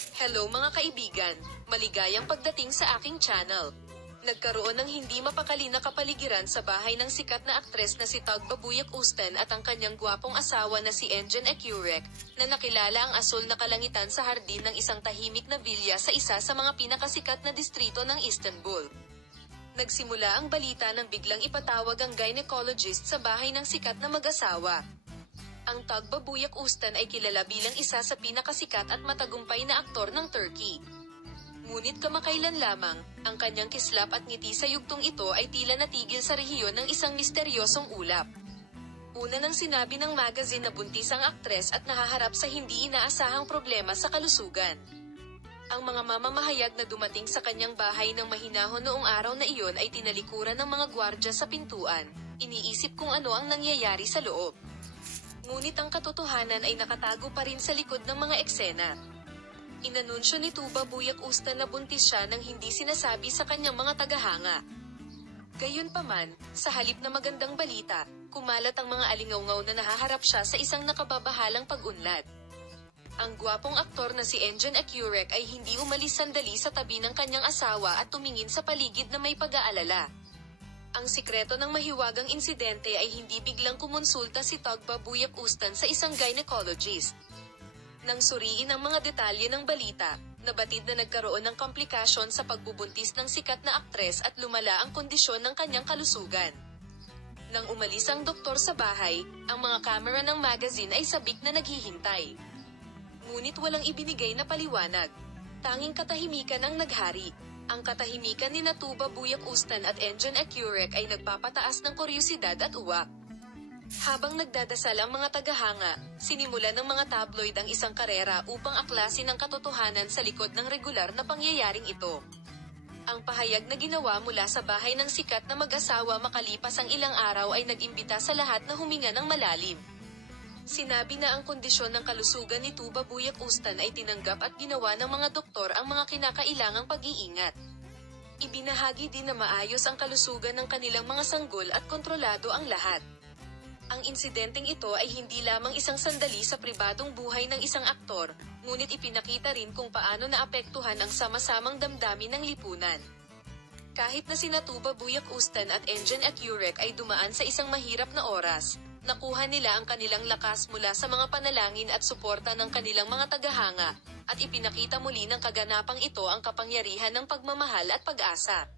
Hello mga kaibigan, maligayang pagdating sa aking channel. Nagkaroon ng hindi mapakali na kapaligiran sa bahay ng sikat na aktres na si Tugba Buyak-Usten at ang kanyang gwapong asawa na si Engin Ekürek, na nakilala ang asul na kalangitan sa hardin ng isang tahimik na bilya sa isa sa mga pinakasikat na distrito ng Istanbul. Nagsimula ang balita nang biglang ipatawag ang gynecologist sa bahay ng sikat na mag-asawa. Ang Tugba Buyak-Usten ay kilala bilang isa sa pinakasikat at matagumpay na aktor ng Turkey. Ngunit kamakailan lamang, ang kanyang kislap at ngiti sa yugtong ito ay tila natigil sa rehiyon ng isang misteryosong ulap. Una nang sinabi ng magazine na buntis ang aktres at nahaharap sa hindi inaasahang problema sa kalusugan. Ang mga mamamahayag na dumating sa kanyang bahay ng mahinahon noong araw na iyon ay tinalikuran ng mga gwardya sa pintuan, iniisip kung ano ang nangyayari sa loob. Ngunit ang katotohanan ay nakatago pa rin sa likod ng mga eksena. Inanunsyo ni Tugba Buyak-Usten na buntis siya nang hindi sinasabi sa kanyang mga tagahanga. Gayunpaman, sa halip na magandang balita, kumalat ang mga alingawngaw na nahaharap siya sa isang nakababahalang pag-unlad. Ang gwapong aktor na si Engin Ekürek ay hindi umalis sandali sa tabi ng kanyang asawa at tumingin sa paligid na may pag-aalala. Ang sikreto ng mahiwagang insidente ay hindi biglang kumonsulta si Tugba Buyak-Usten sa isang gynecologist. Nang suriin ang mga detalye ng balita, nabatid na nagkaroon ng komplikasyon sa pagbubuntis ng sikat na aktres at lumala ang kondisyon ng kanyang kalusugan. Nang umalis ang doktor sa bahay, ang mga kamera ng magazine ay sabik na naghihintay. Ngunit walang ibinigay na paliwanag. Tanging katahimikan ang naghari. Ang katahimikan ni Tugba Buyak-Usten at Engin Ekürek ay nagpapataas ng kuryusidad at uwak. Habang nagdadasal ang mga tagahanga, sinimulan ng mga tabloid ang isang karera upang aklasin ang katotohanan sa likod ng regular na pangyayaring ito. Ang pahayag na ginawa mula sa bahay ng sikat na mag-asawa makalipas ang ilang araw ay nag-imbita sa lahat na huminga ng malalim. Sinabi na ang kondisyon ng kalusugan ni Tugba Buyak-Usten ay tinanggap at ginawa ng mga doktor ang mga kinakailangang pag-iingat. Ibinahagi din na maayos ang kalusugan ng kanilang mga sanggol at kontrolado ang lahat. Ang insidenteng ito ay hindi lamang isang sandali sa pribadong buhay ng isang aktor, ngunit ipinakita rin kung paano naapektuhan ang sama-samang damdamin ng lipunan. Kahit na sina Tugba Buyak-Usten at Engin Ekürek ay dumaan sa isang mahirap na oras, nakuha nila ang kanilang lakas mula sa mga panalangin at suporta ng kanilang mga tagahanga, at ipinakita muli ng kaganapang ito ang kapangyarihan ng pagmamahal at pag-asa.